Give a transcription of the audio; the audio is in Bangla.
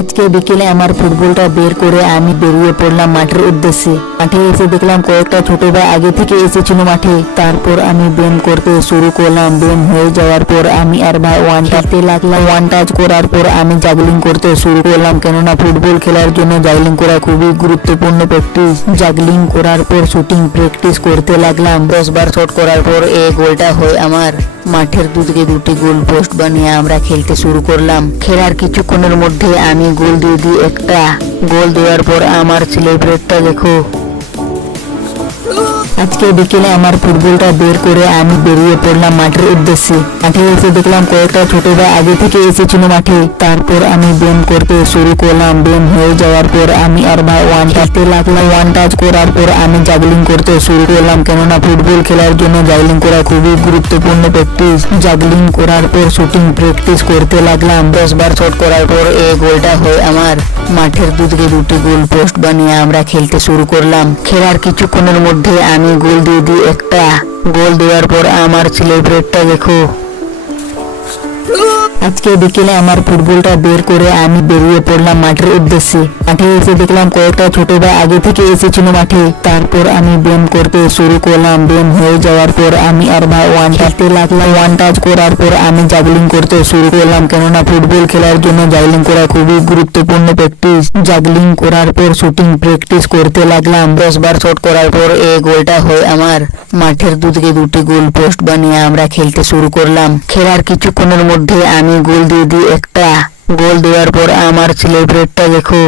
আজকে বিকেলে আমার ফুটবলটা বের করে আমি বেরিয়ে পড়লাম মাঠের উদ্দেশ্যে। মাঠে এসে দেখলাম কয়েকটা ছোট ভাই আগে থেকে এসেছিল মাঠে। তারপর আমি ব্যায়াম করতে শুরু করলাম। ব্যায়াম হয়ে যাওয়ার পর আমি আর ভাই ওয়ান টাচতে লাগলাম। ওয়ান টাচ করার পর আমি জাগলিং করতে শুরু করলাম, কেননা ফুটবল খেলার জন্য জাগলিং করা খুবই গুরুত্বপূর্ণ প্র্যাকটিস। জাগলিং করার পর শুটিং প্র্যাকটিস করতে লাগলাম। 10 বার শট করার পর এই গোলটা হয় আমার। মাঠের দুদিকে দুটি গোল পোস্ট বানিয়ে আমরা খেলতে শুরু করলাম। খেলার কিছুক্ষণের মধ্যে আমি গোল দিয়ে দিই একটা। গোল দেওয়ার পর আমার সেলিব্রেটটা দেখো। আজকে বিকেলে আমার ফুটবলটা বের করে আমি বেরিয়ে পড়লাম মাঠের উদ্দেশ্যে। মাঠে এসে দেখলাম কয়েকটা ছোট ভাই আগে থেকে এসেছিল মাঠে। তারপর আমি ব্যায়াম করতে শুরু করলাম। ব্যায়াম হয়ে যাওয়ার পর আমি আর ভাই ওয়ান টাচতে লাগলাম। ওয়ান টাচ করার পর আমি জাগলিং করতে শুরু করলাম, কেননা ফুটবল খেলার জন্য জাগলিং করা খুবই গুরুত্বপূর্ণ প্র্যাকটিস। জাগলিং করার পর শুটিং প্র্যাকটিস করতে লাগলাম। 10 বার শট করার পর এই গোলটা হয় আমার। মাঠের দুদিকে দুটি গোল পোস্ট বানিয়ে আমরা খেলতে শুরু করলাম। খেলার কিছুক্ষণের মধ্যে আমি গোল দিয়ে দিই একটা। গোল দেওয়ার পর আমার সেলিব্রেটটা দেখো। আজকে বিকেলে আমার ফুটবলটা বের করে আমি বেরিয়ে পড়লাম মাঠের উদ্দেশ্যে। মাঠে এসে দেখলাম কয়েকটা ছোট ভাই আগে থেকে এসেছিল মাঠে। তারপর আমি ব্যায়াম করতে শুরু করলাম। ব্যায়াম হয়ে যাওয়ার পর আমি আর ভাই ওয়ান টাচতে লাগলাম। ওয়ান টাচ করার পর আমি জাগলিং করতে শুরু করলাম, কেননা ফুটবল খেলার জন্য জাগলিং করা খুবই গুরুত্বপূর্ণ প্র্যাকটিস। জাগলিং করার পর শুটিং প্র্যাকটিস করতে লাগলাম। 10 বার শট করার পর এই গোলটা হয় আমার। মাঠের দুদিকে দুটি গোল পোস্ট বানিয়ে আমরা খেলতে শুরু করলাম। খেলার কিছুক্ষণের মধ্যে আমি গোল দিয়ে দিই একটা। গোল দেওয়ার পর আমার সেলিব্রেটটা দেখো।